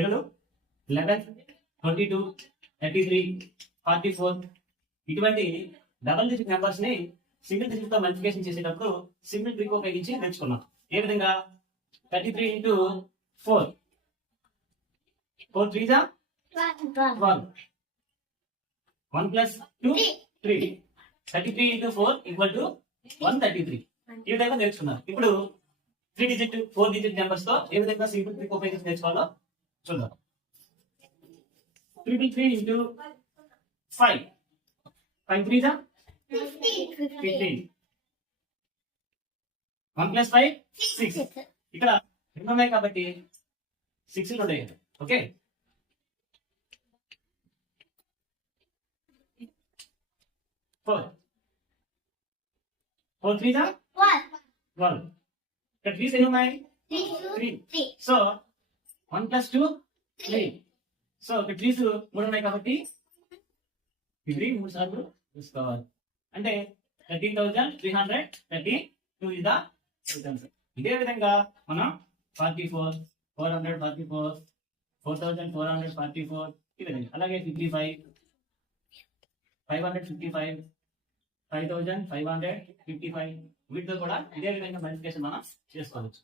పిల్లలు 11, 22, 33, 44 ఇటువంటి double digit numbers ని సింగిల్ డిజిట్ తో మల్టిప్లికేషన్ చేసేటప్పుడు సింగిల్ ట్రిక్ ఉపయోగించి నేర్చుకున్నాం. ఏ విధంగా 33 into 4 4 3s are 12 1 plus 2 3 33 into 4 equal to 133 ఈ విధంగా నేర్చుకున్నారు. ఇప్పుడు 3 డిజిట్ 4 డిజిట్ నెంబర్స్ తో ఏ విధంగా సింగిల్ ట్రిక్ ఉపయోగించి నేర్చుకోవాలో చూద్దాం. 3 into 5 5 3s are 15 1 plus 5 6 ఇక్కడ రెండు ఉన్నాయి కాబట్టి 6 ఉంటాయి. ఓకే, ఫోర్ 3s are 12 ఇక్కడ 3s ఎన్ని ఉన్నాయి? 3. So 1 plus 2 3. సో ఇక్కడ 3s 3 ఉన్నాయి కాబట్టి 3 సార్లు చూసుకోవాలి. అంటే 13,332 is the answer. ఇదే విధంగా మనం 44 444 4444 ఈ విధంగా, అలాగే 55 555 5555 వీటితో కూడా ఇదే విధంగా మల్టిప్లికేషన్ మనం చేసుకోవచ్చు.